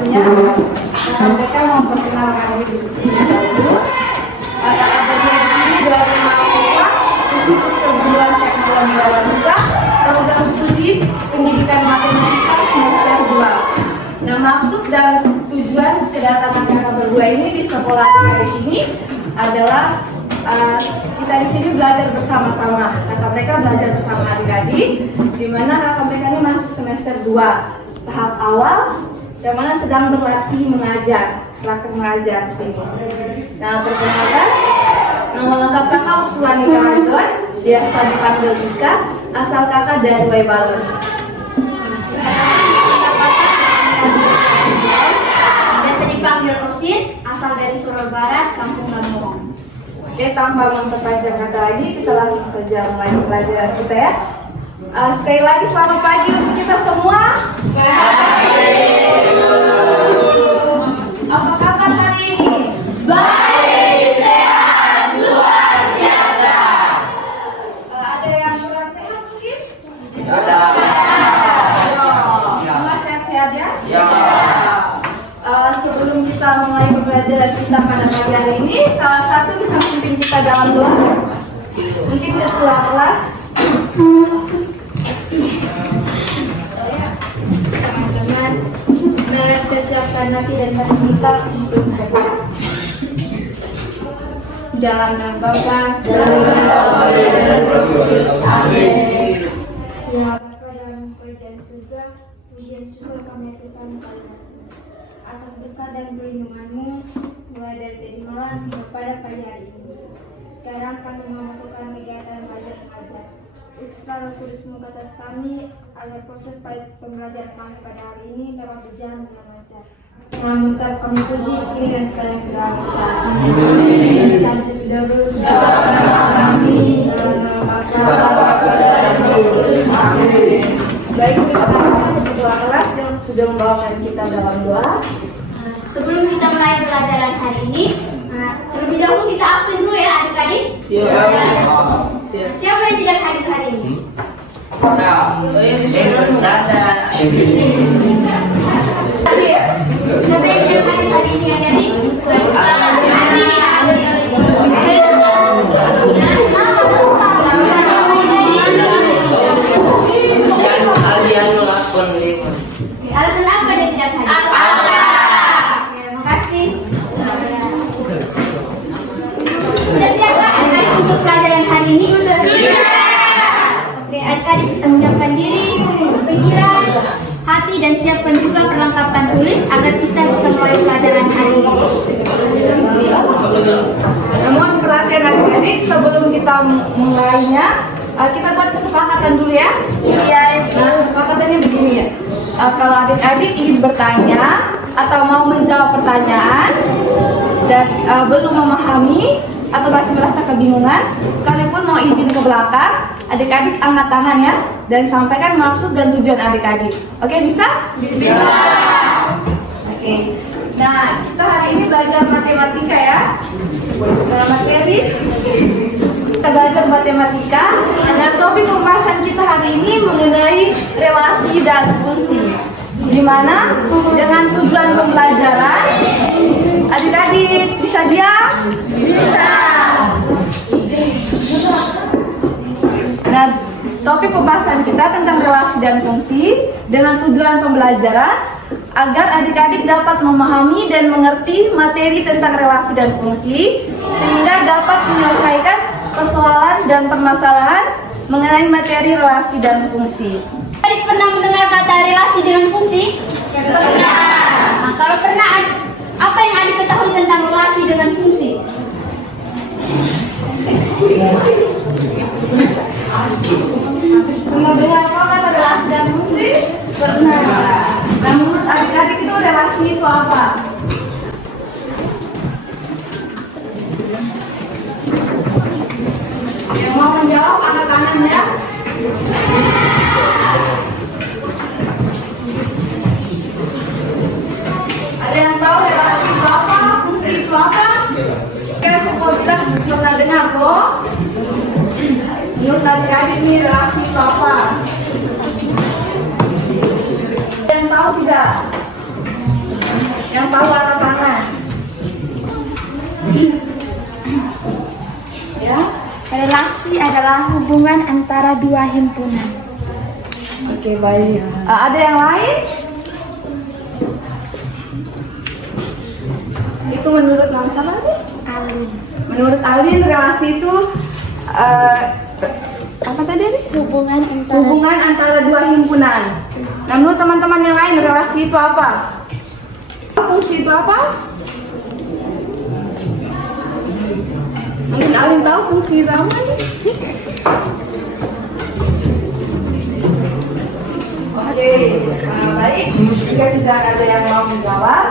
waktunya. Mereka memperkenalkan diri dahulu. Kabarnya di sini dari mahasiswa Institut Perguruan Teknologi Dawanika, program studi Pendidikan Matematika semester 2. Nah, maksud dan tujuan kedatangan kakak berdua ini di sekolah hari ini adalah kita di sini belajar bersama-sama. Kakak mereka belajar bersama adik-adik, di mana kakak mereka ini masih semester 2 tahap awal, yang mana sedang berlatih mengajar, praktek mengajar di sini. Nah, perkenalkan, nama lengkap kakak Ursulani Kahajon, biasa dipanggil Ika, asal kakak dari Waibalun. Biasa dipanggil Rosid, asal dari Surabaya Barat, Kampung Lamongan. Oke, tanpa memperpanjang kata lagi, kita langsung saja mulai pelajaran kita ya. Sekali lagi selamat pagi untuk kita semua. Apa kabar hari ini? Baik, sehat, luar biasa. Ada yang kurang sehat mungkin? Ada. Semua sehat-sehat ya? Ya. Sebelum kita mulai pembelajaran kita pada pagi hari ini, salah satu bisa memimpin kita dalam doa. Mungkin ketua kelas. Teman-teman, mari persiapkan hati dan hati kita untuk berdoa. Dalam nama Bapa, dalam nama dan Roh Kudus. Amin. Ya Bapa dalam kerajaan surga, pujian syukur kami aturkan kepada atas berkat dan perlindungan-Mu mulai dari tadi malam hingga pada pagi hari ini. Sekarang kami melakukan kegiatan belajar mengajar. Utuslah Roh Kudus-Mu ke atas kami agar proses pembelajaran kami pada hari ini dapat berjalan dengan lancar. Mengucap kami puji kini dan sekarang sudah besar. Amin. Sampai sudah berusaha kami dalam nama Bapa dan Roh Kudus. Amin. Baik, terima kasih untuk ketua kelas yang sudah membawakan kita dalam doa. Sebelum kita mulai pelajaran hari ini, terlebih dahulu kita absen dulu ya adik-adik. Siapa yang tidak hadir hari ini? Siapa yang tidak hadir hari ini adik-adik? Alasan apa dia tidak hadir? Terima kasih. Sudah siap nggak adik-adik untuk pelajaran hari ini? Sudah siap. Oke, adik-adik bisa menyiapkan diri, pikiran, hati, dan siapkan juga perlengkapan tulis agar kita bisa mulai pelajaran hari ini. Namun perhatian adik-adik, sebelum kita mulainya, kita buat kesepakatan dulu ya. Iya. Nah, kesepakatannya begini ya. Kalau adik-adik ingin bertanya atau mau menjawab pertanyaan dan belum memahami atau masih merasa kebingungan, sekalipun mau izin ke belakang, adik-adik angkat tangan ya dan sampaikan maksud dan tujuan adik-adik. Oke, bisa? Bisa. Oke. Nah, kita hari ini belajar matematika ya. Dalam materi kita belajar matematika dan topik pembahasan kita hari ini mengenai relasi dan fungsi. Di mana dengan tujuan pembelajaran adik-adik bisa diam? Bisa. Nah, topik pembahasan kita tentang relasi dan fungsi dengan tujuan pembelajaran agar adik-adik dapat memahami dan mengerti materi tentang relasi dan fungsi sehingga dapat menyelesaikan persoalan dan permasalahan mengenai materi relasi dan fungsi. Adik pernah mendengar kata relasi dengan fungsi? Pernah. Nah, kalau pernah, apa yang adik ketahui tentang relasi dengan fungsi? Pernah dengar apa kata relasi dan fungsi? Pernah. Nah, menurut adik-adik itu relasi itu apa? Yang mau menjawab angkat tangan ya. Ada yang tahu relasi itu apa? Fungsi itu apa? Kira semua bilang pernah dengar kok. Menurut adik-adik ini relasi itu apa? Ada yang tahu tidak? Yang tahu angkat tangan. Ya. Relasi adalah hubungan antara dua himpunan. Oke, baik. Ada yang lain? Itu menurut nama siapa sih? Alin. Menurut Alin, relasi itu apa tadi? Hubungan Antara dua himpunan. Nah, menurut teman-teman yang lain, relasi itu apa? Fungsi itu apa? Mungkin Alin tahu fungsi itu apa? Oke, baik. Jika tidak ada yang mau menjawab,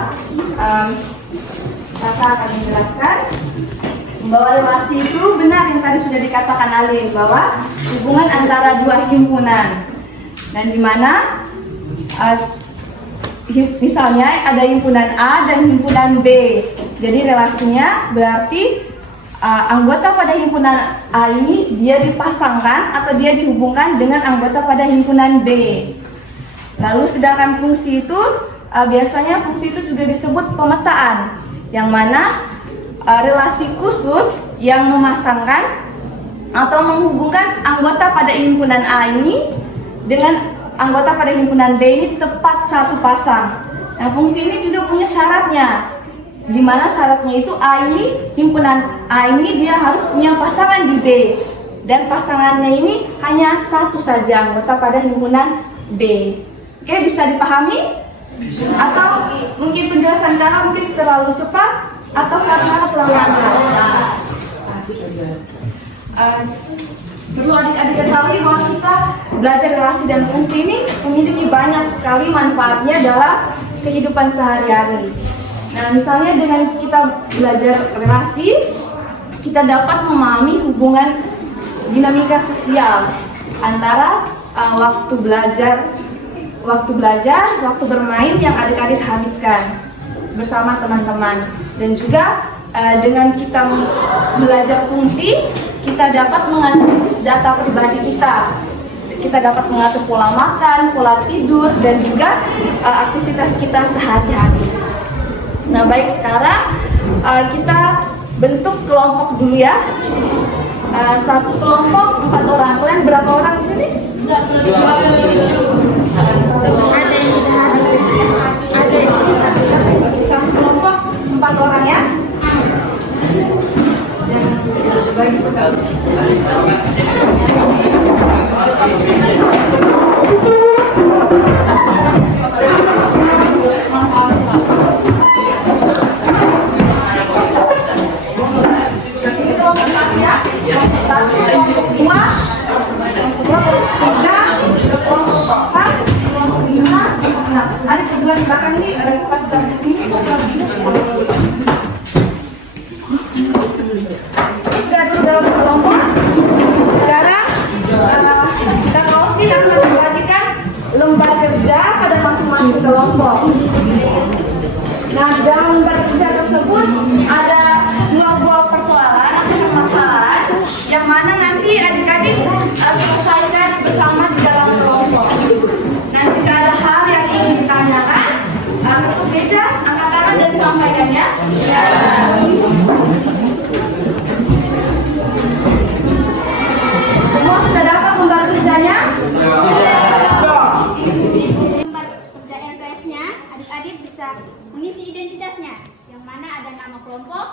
Kakak akan menjelaskan bahwa relasi itu benar yang tadi sudah dikatakan Alin, bahwa hubungan antara dua himpunan, dan di mana misalnya ada himpunan A dan himpunan B. Jadi relasinya berarti anggota pada himpunan A ini dia dipasangkan atau dia dihubungkan dengan anggota pada himpunan B. Lalu sedangkan fungsi itu biasanya fungsi itu juga disebut pemetaan, yang mana relasi khusus yang memasangkan atau menghubungkan anggota pada himpunan A ini dengan anggota pada himpunan B ini tepat satu pasang. Nah, fungsi ini juga punya syaratnya, di mana syaratnya itu himpunan A ini dia harus punya pasangan di B, dan pasangannya ini hanya satu saja anggota pada himpunan B. Oke, bisa dipahami? Atau mungkin penjelasan Kakak mungkin terlalu cepat atau suara terlalu lambat? Perlu adik-adik ketahui bahwa kita belajar relasi dan fungsi ini memiliki banyak sekali manfaatnya dalam kehidupan sehari-hari. Nah, misalnya dengan kita belajar relasi, kita dapat memahami hubungan dinamika sosial antara waktu belajar, waktu bermain yang adik-adik habiskan bersama teman-teman. Dan juga dengan kita belajar fungsi, kita dapat menganalisis data pribadi kita. Kita dapat mengatur pola makan, pola tidur, dan juga aktivitas kita sehari-hari. Nah, baik, sekarang kita bentuk kelompok dulu ya. Satu kelompok 4 orang. Kalian berapa orang di sini? 27. Satu kelompok 4 orang ya. Sudah dulu dalam kelompok. Sekarang kita kausi yang akan membagikan lembar kerja pada masing-masing kelompok. Nah, di dalam lembar kerja tersebut ada 2 buah persoalan atau permasalahan yang mana nanti adik-adik selesaikan bersama di dalam kelompok. Nah, jika ada hal yang ingin ditanyakan, tutup meja, angkat tangan dan sampaikan ya. Semua sudah dapat lembar kerjanya? Lembar kerja LPS-nya, adik-adik bisa mengisi identitasnya, yang mana ada nama kelompok,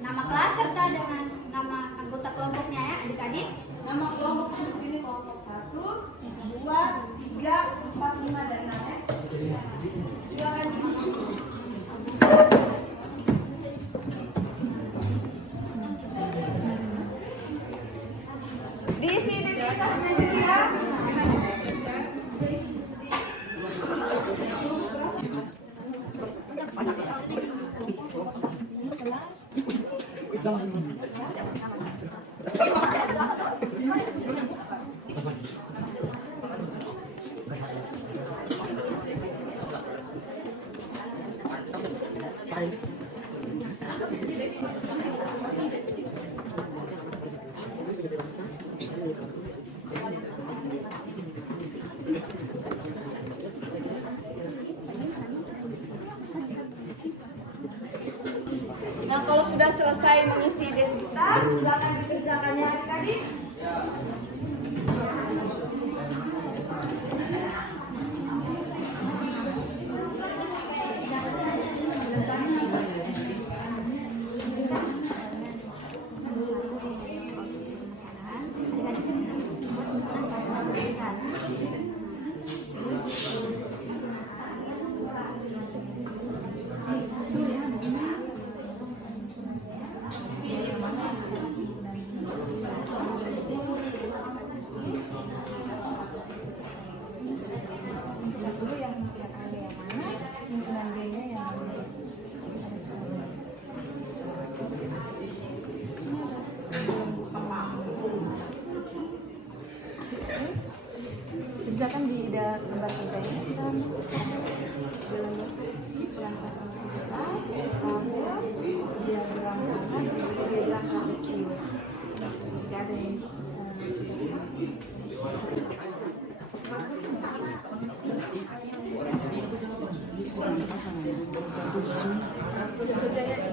nama kelas, serta dengan nama anggota kelompoknya ya adik-adik. Nama kelompok di sini kelompok 1, 2, 3, 4, 5, dan 6 ya. Silakan diisi. Diisi identitasnya juga ya. Kalau sudah selesai mengisi identitas, silakan dikerjakannya adik-adik. Dulu yang ada yang mana, himpunan B-nya yang mana. Kerjakan di lembar kerjanya dan dalam himpunan pasangan kita, ambil diagram tangan, diagram kartesius. Masih ada yang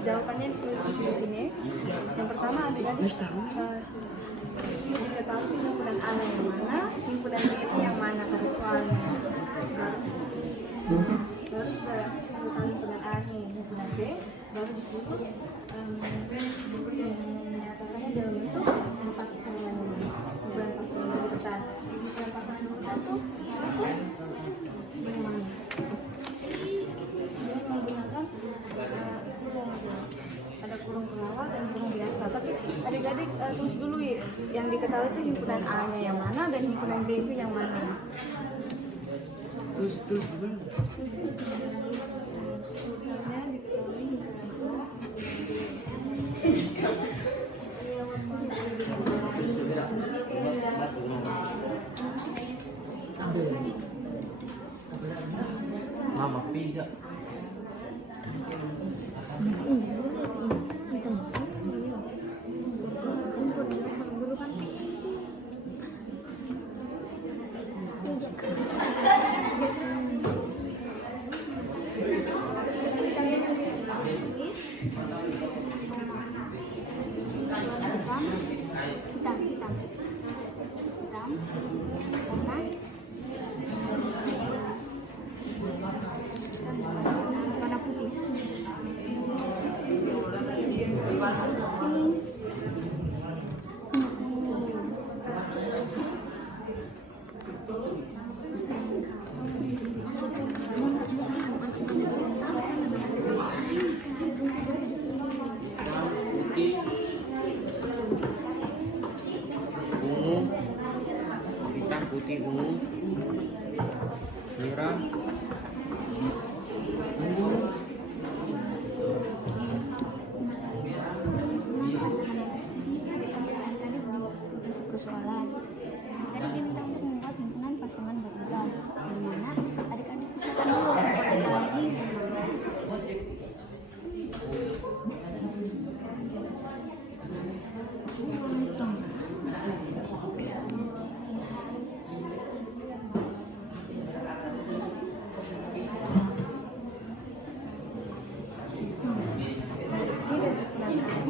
jawabannya ditulis di sini. Yang pertama adik-adik diketahui himpunan A yang mana, himpunan B itu yang mana pada soalnya. Baru sebutkan himpunan A nih, himpunan B, baru disebut menyatakannya dalam bentuk 4 calon ini. Himpunan pasangan urutan. Himpunan pasangan urutan tuh bagaimana? Dia menggunakan kurung, ada kurung pelawak dan kurung biasa. Tapi adik-adik tulis dulu ya, yang diketahui itu himpunan A-nya yang mana dan himpunan B itu yang mana. Terus gimana? Tulisannya diketahui himpunan Mama pizza. warna putih. Ungu, hitam putih ungu, merah, ungu. Persoalan. Tadi diminta untuk membuat himpunan pasangan berbeda. Di mana adik-adik bisa tahu lagi.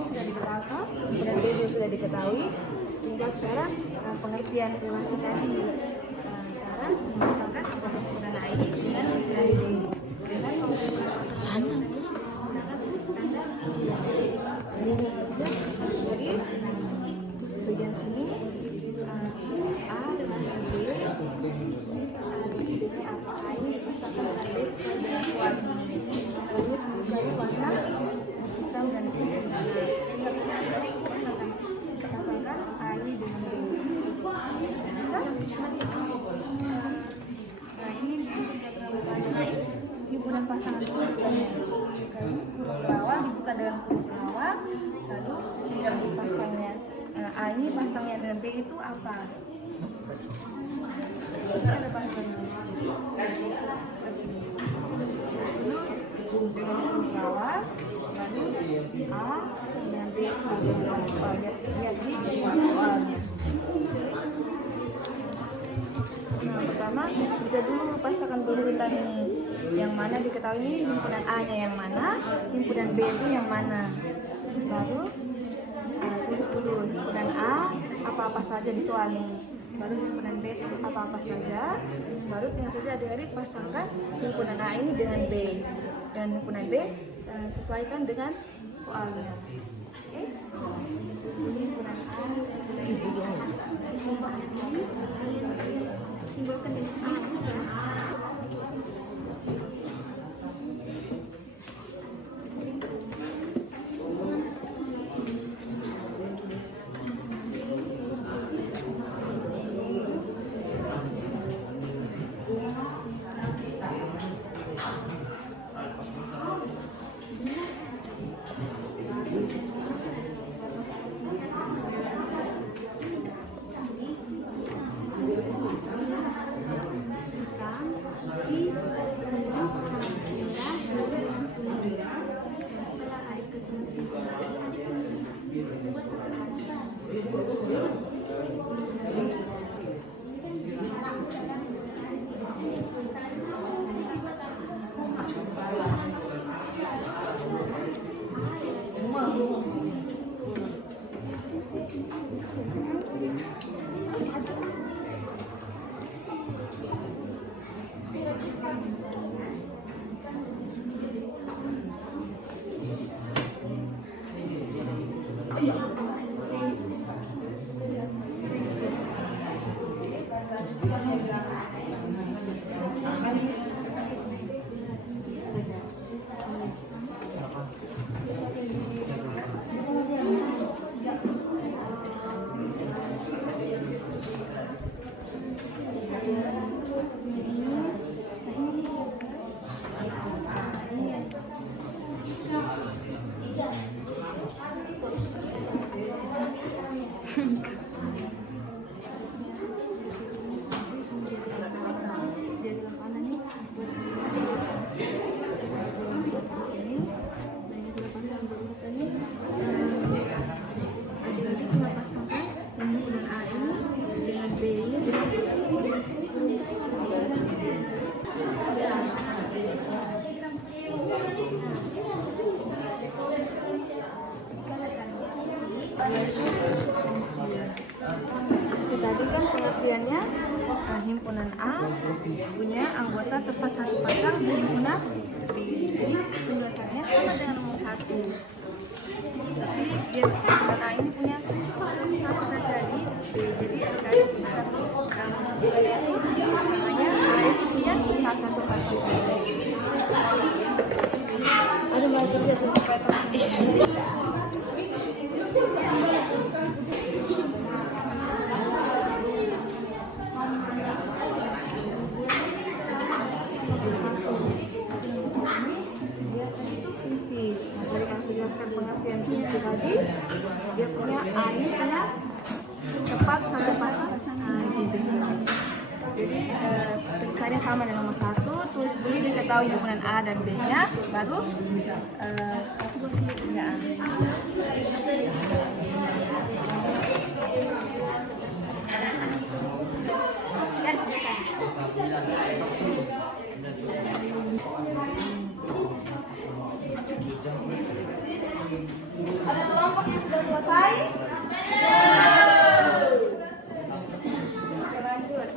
Sudah diketahui, himpunan B sudah diketahui. Tinggal sekarang pengertian relasi tadi, cara memasangkan himpunan A ini dengan himpunan B. Dengan menggunakan tanda ini sudah garis bagian sini A dengan B, B apa A ini dipasangkan dengan B sesuai dengan warna. Terus mencari warna hitam dan putih. Pasangkan A ini dengan B. Bisa? Nah ini himpunan pasangan urutannya. Kurung pelawak dibuka dengan kurung pelawak, lalu tinggal dipasangnya. A ini pasangnya dengan B itu apa? Ini ada pasangnya. Dulu dengan kurung pelawak, lalu A dengan B itu ada soalnya. Lihat di soalnya. Nah, pertama kita dulu pasangan berurutan ini. Yang mana diketahui himpunan A-nya yang mana, himpunan B itu yang mana. Baru tulis dulu himpunan A apa-apa saja di soal ini. Baru himpunan B itu apa-apa saja. Baru tinggal saja adik-adik pasangkan himpunan A ini dengan B. Dan himpunan B sesuaikan dengan soalnya. Oke? Terus ini himpunan A. Simbolkan dengan A. Tadi kan pengertiannya himpunan A punya anggota tepat satu pasang di himpunan B. Jadi penjelasannya sama dengan nomor 1. Tapi himpunan A ini punya satu saja di B. Jadi adik-adik seperti itu namanya A itu punya satu pasang. Ada belajar ya supaya tahu. Jelaskan pengertian fungsi tadi, dia punya A ini punya tepat satu pasang. Jadi tulisannya sama dengan nomor 1. Tulis dulu diketahui himpunan A dan B nya, baru ya. Ada kelompok yang sudah selesai? Oke, lanjut.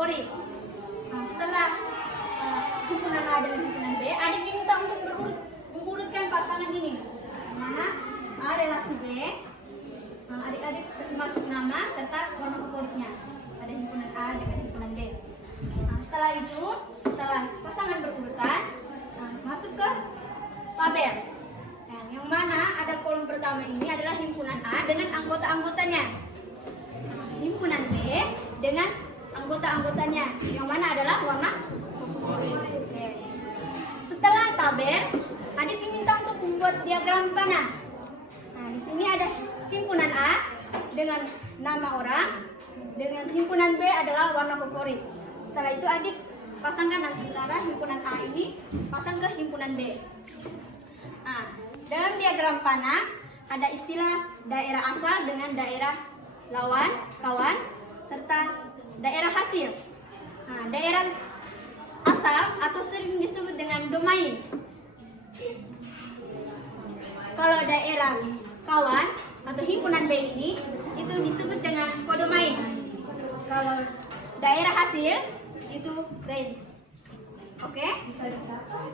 favorit. Nah, setelah himpunan A dengan himpunan B, adik diminta untuk mengurutkan pasangan ini. Yang mana A relasi B, adik-adik kasih masuk nama serta warna favoritnya. Ada himpunan A dengan himpunan B. Nah, setelah itu, setelah pasangan berurutan, masuk ke tabel. Nah, yang mana ada kolom pertama ini adalah himpunan A dengan anggota-anggotanya. Himpunan B dengan anggota-anggotanya, yang mana adalah warna favorit. Oke. Setelah tabel, adik diminta untuk membuat diagram panah. Nah, di sini ada himpunan A dengan nama orang, dengan himpunan B adalah warna favorit. Setelah itu adik pasangkan antara himpunan A ini pasang ke himpunan B. Nah, dalam diagram panah ada istilah daerah asal dengan daerah lawan, kawan, serta daerah hasil. Nah, daerah asal atau sering disebut dengan domain. Kalau daerah kawan atau himpunan B ini itu disebut dengan kodomain. Kalau daerah hasil itu range. Oke? Bisa dicatat.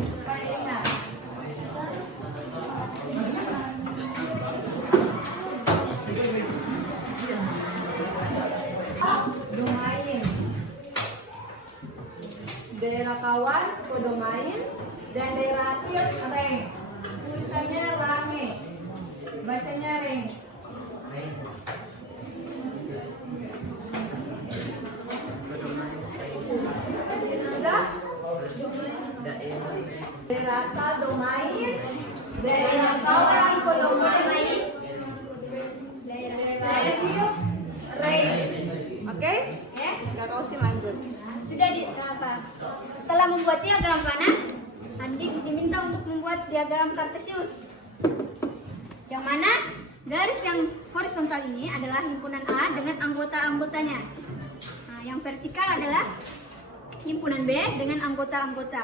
Supaya ingat. Domain. Daerah kawan, kodomain, dan daerah hasil range. Tulisannya rame, bacanya range. Sudah? Daerah asal domain, daerah kawan kodomain, daerah hasil range. Oke? Ya. Kak Kausim lanjut. Sudah setelah membuat diagram panah, adik diminta untuk membuat diagram kartesius. Yang mana garis yang horizontal ini adalah himpunan A dengan anggota-anggotanya. Nah, yang vertikal adalah himpunan B dengan anggota-anggota.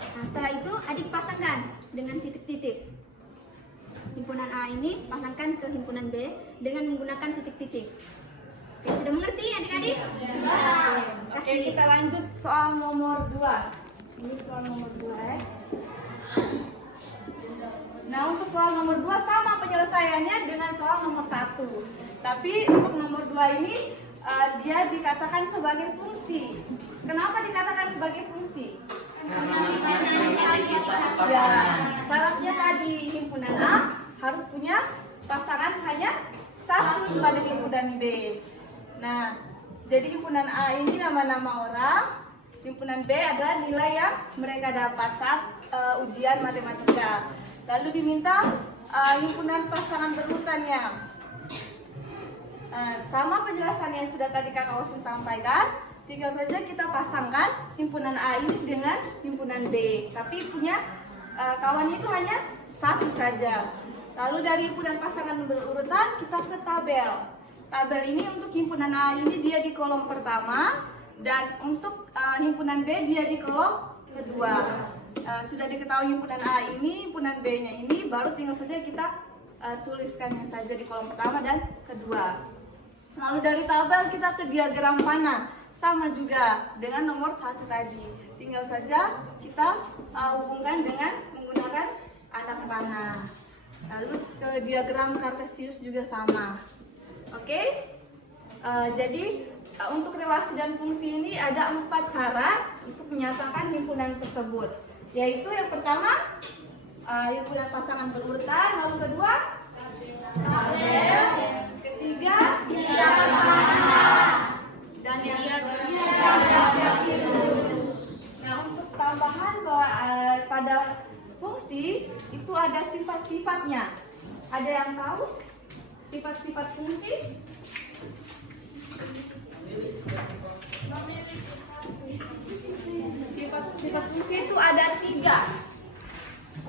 Nah, setelah itu adik pasangkan dengan titik-titik. Himpunan A ini pasangkan ke himpunan B dengan menggunakan titik-titik. Oke, sudah mengerti adik-adik? Oke, kita lanjut soal nomor 2. Ini soal nomor 2 ya. Nah, untuk soal nomor 2 sama penyelesaiannya dengan soal nomor 1. Tapi untuk nomor 2 ini dia dikatakan sebagai fungsi. Kenapa dikatakan sebagai fungsi? Ya, syaratnya tadi himpunan A harus punya pasangan hanya satu pada himpunan B. Nah, jadi himpunan A ini nama-nama orang, himpunan B adalah nilai yang mereka dapat saat ujian matematika. Lalu diminta himpunan pasangan berurutannya. Sama penjelasan yang sudah tadi Kak Kausim sampaikan, tinggal saja kita pasangkan himpunan A ini dengan himpunan B. Tapi punya kawannya itu hanya satu saja. Lalu dari himpunan pasangan berurutan kita ke tabel. Tabel ini untuk himpunan A ini dia di kolom pertama, dan untuk himpunan B dia di kolom kedua. Sudah diketahui himpunan A ini, himpunan B-nya ini, baru tinggal saja kita tuliskannya saja di kolom pertama dan kedua. Lalu dari tabel kita ke diagram panah, sama juga dengan nomor 1 tadi. Tinggal saja kita hubungkan dengan menggunakan anak panah. Lalu ke diagram kartesius juga sama. Oke? Jadi untuk relasi dan fungsi ini ada 4 cara untuk menyatakan himpunan tersebut. Yaitu yang pertama, himpunan pasangan berurutan. Lalu kedua, tabel. Ketiga, diagram panah. Dan yang keempat, kartesius. Nah, untuk tambahan bahwa pada fungsi itu ada sifat-sifatnya. Ada yang tahu sifat-sifat fungsi? Sifat-sifat fungsi itu ada 3.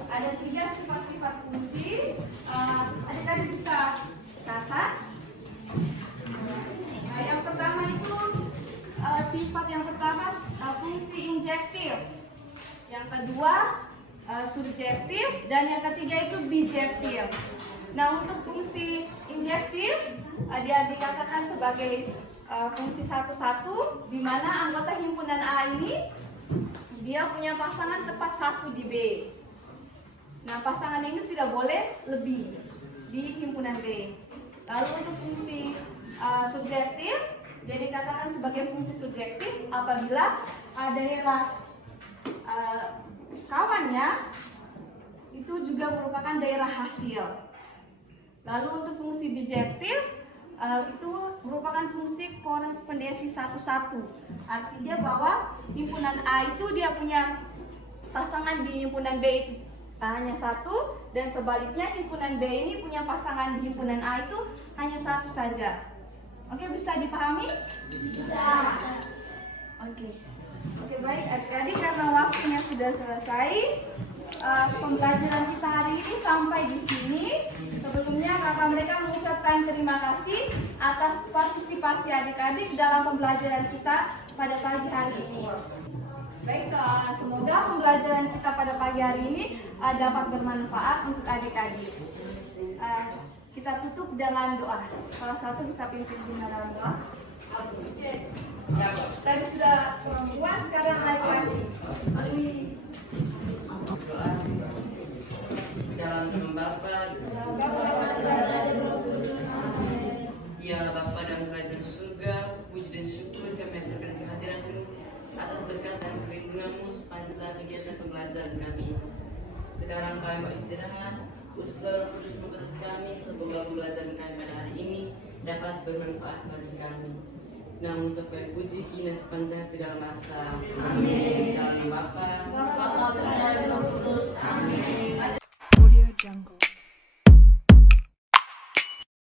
Ada 3 sifat-sifat fungsi. Adik-adik bisa catat. Nah, yang pertama itu sifat yang pertama fungsi injektif. Yang kedua subjektif, dan yang ketiga itu bijektif. Nah, untuk fungsi injektif dia dikatakan sebagai fungsi 1-1, di mana anggota himpunan A ini dia punya pasangan tepat 1 di B. Nah, pasangan ini tidak boleh lebih di himpunan B. Lalu untuk fungsi subjektif, dia dikatakan sebagai fungsi subjektif apabila daerah kawannya itu juga merupakan daerah hasil. Lalu untuk fungsi bijektif, itu merupakan fungsi korespondensi 1-1. Artinya bahwa himpunan A itu dia punya pasangan di himpunan B itu hanya 1, dan sebaliknya himpunan B ini punya pasangan di himpunan A itu hanya 1 saja. Oke, bisa dipahami? Bisa. Oke, baik adik-adik, karena waktunya sudah selesai, pembelajaran kita hari ini sampai di sini. Sebelumnya kakak mereka mengucapkan terima kasih atas partisipasi adik-adik dalam pembelajaran kita pada pagi hari ini. Baik, semoga pembelajaran kita pada pagi hari ini dapat bermanfaat untuk adik-adik. Kita tutup dengan doa. Salah satu bisa pimpin kita dalam doa. Tadi sudah perempuan, sekarang laki-laki. Dalam nama Bapa, ya Bapa dan Kerajaan Surga, puji dan syukur kami aturkan kehadiran-Mu atas berkat dan perlindungan-Mu sepanjang kegiatan pembelajaran kami. Sekarang kami mau istirahat, utuslah Roh Kudus mengutus kami, semoga pembelajaran kami pada hari ini dapat bermanfaat bagi kami. Namun untuk puji kini sepanjang segala masa. Amin. Dalam nama Bapa, Bapa, Putra, dan Roh Kudus. Amin. Audio Jungle.